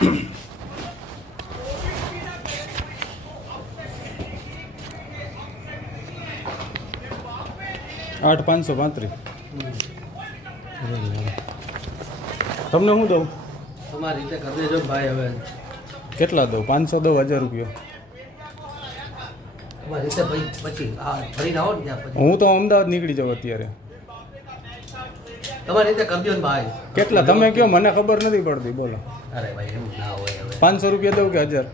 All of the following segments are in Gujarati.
8,535 તમને હું દઉં? તમારી રીતે કરી દેજો ભાઈ. હવે કેટલા દઉં? 500 દઉં? 1000 રૂપિયા? તમારી રીતે ભાઈ પછી ફરીને આવો ને ત્યાં પછી હું તો અમદાવાદ નીકળી જાઉં અત્યારે. તમારી રીતે કરજો ને ભાઈ. કેટલા તમે કહો, મને ખબર નથી પડતી. બોલો. અરે ભાઈ એવું ના હોય. હવે 500 રૂપિયા દઉં કે 1000?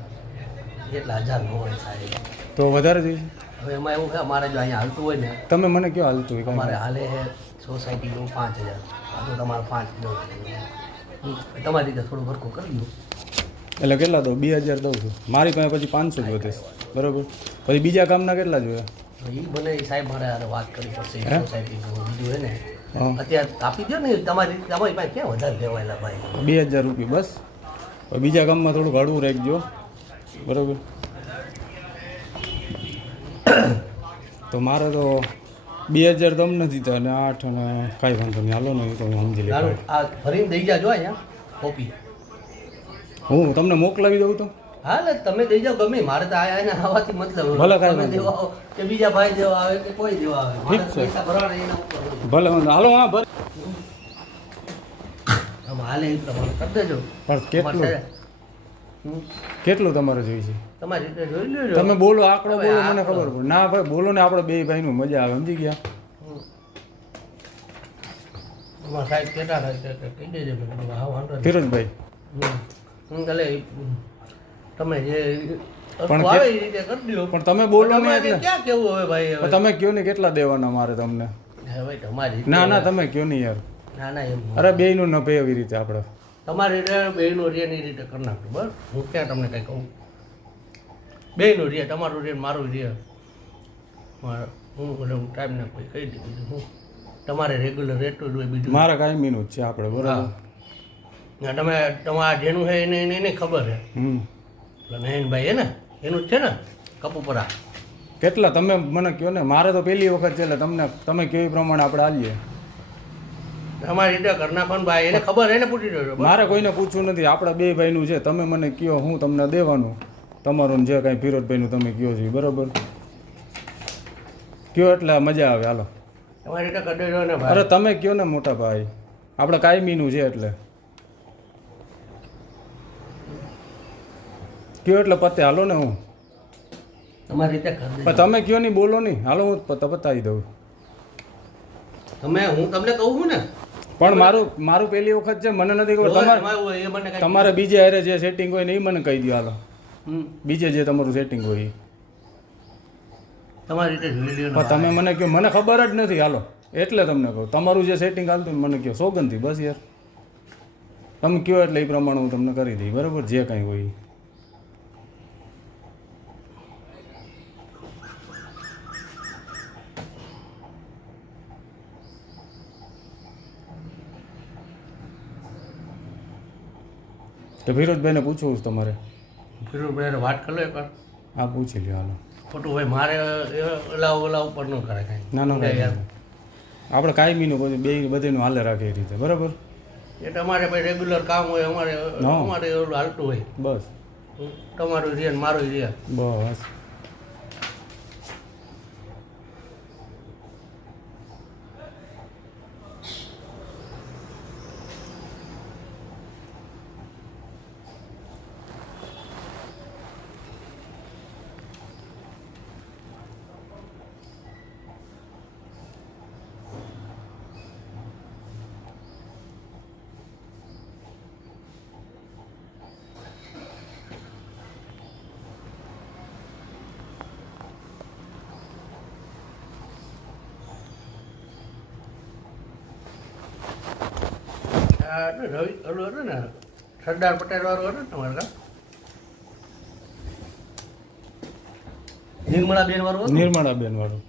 એટલા 1000 ન હોય સાહેબ. તો વધારે જોઈએ? હવે એમાં એવું છે, અમારે જો અહીંયા હાલતું હોય ને, તમે મને કયો હાલતું હોય? અમારે હાલે સોસાયટીનું 5000, આ તો તમારે 5 દઉં. તમારી રીતે થોડું ભરખું કરી દઉં. એટલે કેટલા દઉં? 2000 દઉં છું. મારી પાસે પછી 500 જ વધે છે. બરાબર. પછી બીજા કામના કેટલા જોઈએ? એ બને સાહેબ મારે હારે વાત કરવી પડશે. હે? સોસાયટીનું બીજું હોય ને, હા. અત્યારે આપી દો ને. તમારી પાસે ક્યાં વધારે લેવાયેલા ભાઈ? 2000 રૂપિયા બસ. હવે બીજા કામમાં થોડું ભાડું રાખજો. બરાબર. તો મારે તો 2000 તમને દીધા અને 8 અને કાંઈ વાંધો નહીં. હાલો ને, એ તો હું સમજી લઈશ. સારું, આ ભરીને દઈ જાજો અહીંયા કોપી. હું તમને મોકલાવી દઉં તો? હા એટલે તમે દઈ જાઓ ગમે. મારે તો આયા આવવાથી મતલબ ભલે કાંઈ તમે વાંધો દેવા આવો કે બીજા ભાઈ દેવા આવે કે કોઈ દેવા આવે, મારે ઠીક છે. પૈસા ભરવાના એના ઉપર હોય. ભલે વાંધો. હાલો. હા ભલે. આમ હાલે એ પ્રમાણે કરી દેજો. પણ કેટલું હમ. કેટલું તમારે જોઈએ છે? તમારી રીતે જોઈ લેજો. તમે બોલો, આંકડો હવે બોલો, મને આંકડો. ખબર પડે. ના ભાઈ બોલો ને, આપણે બે ભાઈનું મજા આવે. સમજી ગયા? હમ. તમારા સાહેબ કેટલા થાય છે કે કહી દેજો મને. હા વાંધો નહીં. ફિરોજભાઈ. એટલે તમે જે પણ આવે એ રીતે કરી દો. પણ તમે બોલો ને તમારે એટલે. ક્યાં કેવું હવે ભાઈ? હવે પણ તમે કયો ને કેટલા દેવાના મારે તમને? હવે તમારી રીતે. ના ના, તમે કયો નહીં યાર. ના ના એમ અરે બેયનું ન પે એવી રીતે આપણે. તમારી રીતે બેયનું રે ની રીતે કરી નાખજો. બરાબર, હું ક્યાં તમને કંઈ કહું? બેયનું રે, તમારું રે મારું રે. હું ટાઈમ ના કોઈ કહી દઉં. બીજું હું તમારે રેગ્યુલર રેટું જ હોય. બીજું મારા કાયમીનું જ છે આપણે. બરાબર. ના તમે તમારા જેનું છે એને ખબર છે. એટલે નયનભાઈ હે ને એનું જ છે ને કપુપરા. કેટલા તમે મને કહો ને. મારે તો પહેલી વખત છે એટલે તમે કયો એ પ્રમાણે આપણે હાલીએ. તમારી રીતે ઘરના પણ ભાઈ એને ખબર એને પૂછી દેજો. મારે કોઈને પૂછવું નથી. આપણા બે ભાઈનું છે. તમે મને કયો, હું તમને દેવાનું. તમારું ને જે કાંઈ ફિરોજભાઈનું તમે કયો છો. બરાબર કયો એટલે મજા આવે. હાલો. તમારી રીતે કરી દેજો ને અરે ભાઈ. તમે કયો ને મોટા ભાઈ. આપણે કાયમીનું છે એટલે કયો એટલે પતે. હાલો ને. હું તમારી રીતે કરી પણ દેજો. તમે કયો નહીં, બોલો નહીં. હાલો હું પતાવી દઉં. હું તમને કહું છું ને. પણ મારું પહેલી વખત છે. મને નથી ખબર. તમારે હોય એ મને કાંઈ તમારે બીજે હારે જે સેટિંગ હોય ને એ મને કહી દો. હાલો. હમ. બીજે જે તમારું સેટિંગ હોય એ. તમારી રીતે જોઈ લ્યો ને પણ તમે મને કહો, મને ખબર જ નથી. હાલો એટલે તમને કહું. તમારું જે સેટિંગ હાલતું હોય મને કહો. સોગંદથી બસ યાર. તમે કહો એટલે એ પ્રમાણે હું તમને કરી દઈ. બરાબર જે કાંઈ હોય એ. તો ફિરોજભાઈને પૂછવું છે તમારે? ફિરોજભાઈ વાત કરી લો એકવાર. હા પૂછી લ્યો. હાલો. ખોટું ભાઈ મારે ઓલા ઉપર ન કરે કાંઈ. ના ના યાર આપણે કાયમીનું બધું બે બધીનું હાલે રાખે એ રીતે. બરાબર. એ તમારે ભાઈ રેગ્યુલર કામ હોય. હા. અમારે એવું હાલતું હોય. બસ તમારું રે ને મારું રે. બસ. રવિ ઓલું હતું ને સરદાર પટેલ વાળું હતું ને તમારે કાં? નિર્મળાબેન વાળું હતું ને? નિર્મળાબેન વાળું.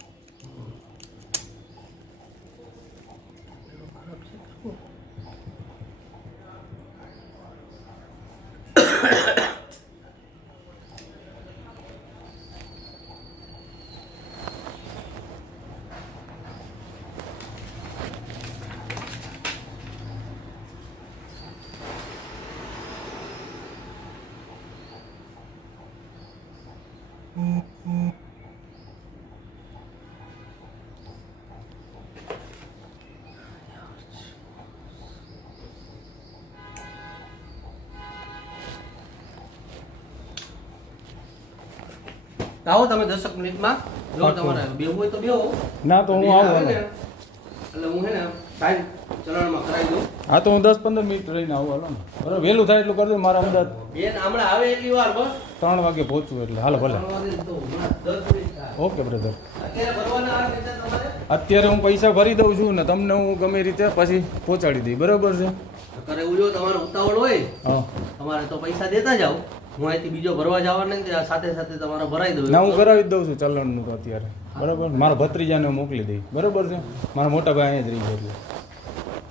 આવો તમે 10 મિનિટમાં જો તમારે બેવું હોય તો બેવો ના તો હું આવું હાલો. એટલે હું હે ને સાઈન ચલણમાં કરાવી દઉં. હા તો હું 10-15 મિનિટ રહીને આવું હાલો ને બરાબર વહેલું થાય એટલું કરજો મારા અમદાવાદ બેન હમણાં આવે એટલી વાર બસ 3 વાગે પહોંચવું એટલે હાલો ભલે 3 વાગે તો હમણાં 10 મિનિટ થાય. ઓકે બ્રધર અત્યારે ભરવાના આવે છે તમારે અત્યારે હું પૈસા ભરી દઉં છું ને તમને હું ગમે રીતે પછી પહોંચાડી દઈ બરાબર છે કરે એવું જો તમારે ઉતાવળ હોય હા તમારે તો પૈસા દેતા જાઓ હું અહીંથી બીજો ભરવા જવાનો નથી આ સાથે સાથે તમારે ભરાઈ દઉં ના હું કરાવી જ દઉં છું ચલણનું તો અત્યારે બરાબર મારા ભત્રીજાને હું મોકલી દઈ બરાબર છે મારા મોટા ભાઈ અહીંયા જ રહી છે એટલે